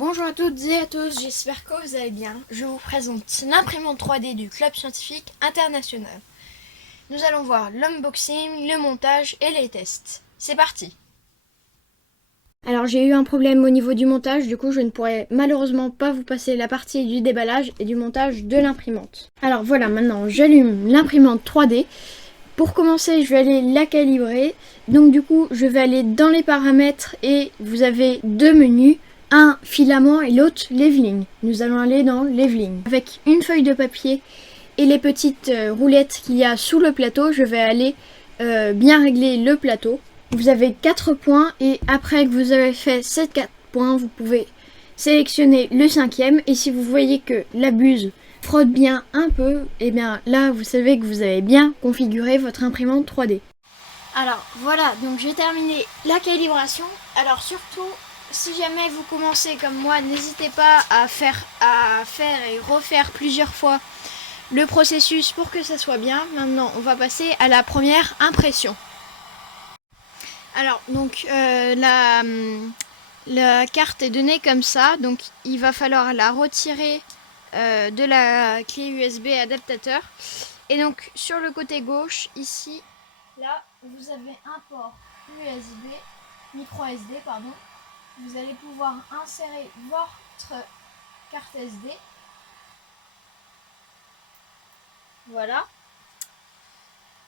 Bonjour à toutes et à tous, j'espère que vous allez bien. Je vous présente l'imprimante 3D du Club Scientifique International. Nous allons voir l'unboxing, le montage et les tests. C'est parti! Alors j'ai eu un problème au niveau du montage, du coup je ne pourrai malheureusement pas vous passer la partie du déballage et du montage de l'imprimante. Alors voilà, maintenant j'allume l'imprimante 3D. Pour commencer, je vais aller la calibrer. Donc du coup, je vais aller dans les paramètres et vous avez deux menus. Un filament et l'autre leveling. Nous allons aller dans leveling. Avec une feuille de papier et les petites roulettes qu'il y a sous le plateau, je vais aller bien régler le plateau. Vous avez 4 points et après que vous avez fait ces 4 points, vous pouvez sélectionner le 5e. Et si vous voyez que la buse frotte bien un peu, et bien là vous savez que vous avez bien configuré votre imprimante 3D. Alors voilà, donc j'ai terminé la calibration. Alors surtout, si jamais vous commencez comme moi, n'hésitez pas à faire et refaire plusieurs fois le processus pour que ça soit bien. Maintenant, on va passer à la première impression. Alors donc la carte est donnée comme ça, donc il va falloir la retirer de la clé USB adaptateur. Et donc sur le côté gauche, ici, là, vous avez un port USB, micro SD, pardon. Vous allez pouvoir insérer votre carte SD. Voilà.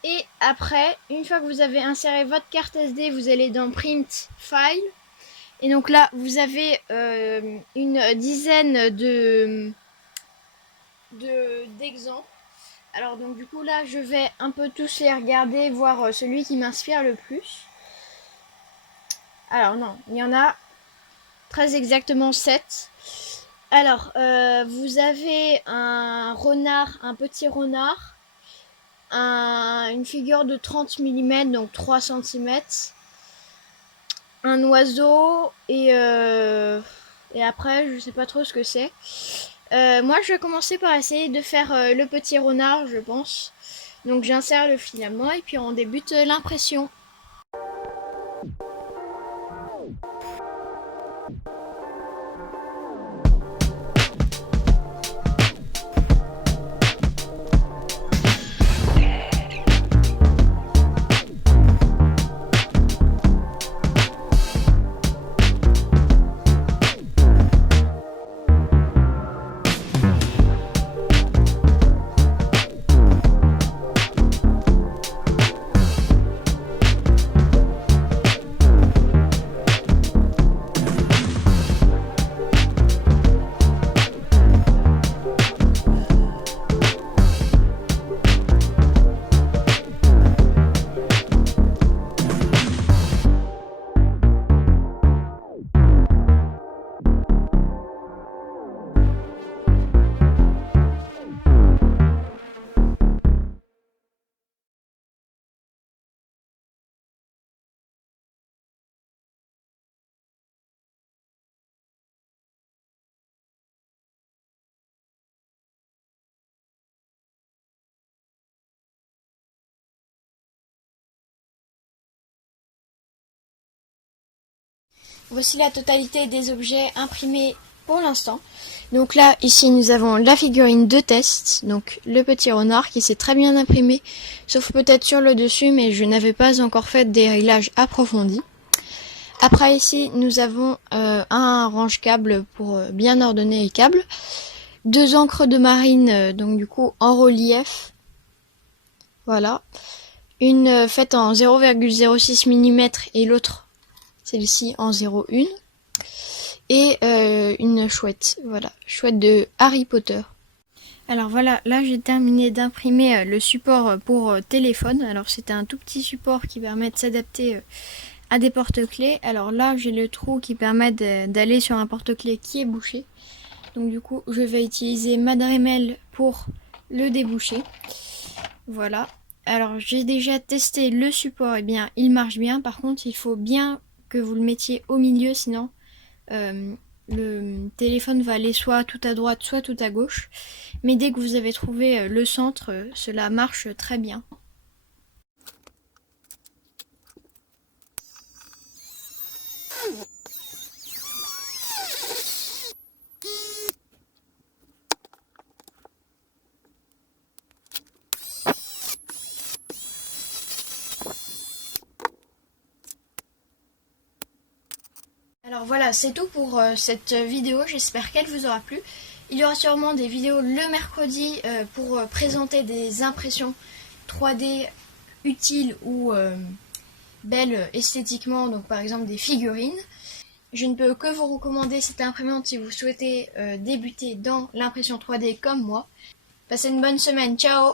Et après, une fois que vous avez inséré votre carte SD, vous allez dans Print File. Et donc là, vous avez une dizaine d'exemples. Alors donc du coup là, je vais un peu tous les regarder, voir celui qui m'inspire le plus. Alors non, il y en a très exactement 7. Alors, vous avez un renard, un petit renard, une figure de 30 mm, donc 3 cm, un oiseau, et après, je sais pas trop ce que c'est. Moi, je vais commencer par essayer de faire le petit renard, je pense. Donc, j'insère le filament et puis on débute l'impression. Voici la totalité des objets imprimés pour l'instant. Donc là, ici, nous avons la figurine de test, donc le petit renard qui s'est très bien imprimé, sauf peut-être sur le dessus, mais je n'avais pas encore fait des réglages approfondis. Après ici, nous avons un range-câble pour bien ordonner les câbles, 2 encres de marine, donc du coup en relief, voilà, une faite en 0,06 mm et l'autre, celle-ci en 0,1. Et une chouette, voilà, chouette de Harry Potter. Alors voilà, là j'ai terminé d'imprimer le support pour téléphone. Alors c'est un tout petit support qui permet de s'adapter à des porte-clés. Alors là j'ai le trou qui permet d'aller sur un porte-clés qui est bouché. Donc du coup je vais utiliser ma Dremel pour le déboucher. Voilà. Alors j'ai déjà testé le support, et bien il marche bien. Par contre il faut bien que vous le mettiez au milieu, sinon le téléphone va aller soit tout à droite, soit tout à gauche. Mais dès que vous avez trouvé le centre, cela marche très bien. Alors voilà, c'est tout pour cette vidéo, j'espère qu'elle vous aura plu. Il y aura sûrement des vidéos le mercredi pour présenter des impressions 3D utiles ou belles esthétiquement, donc par exemple des figurines. Je ne peux que vous recommander cette imprimante si vous souhaitez débuter dans l'impression 3D comme moi. Passez une bonne semaine, ciao!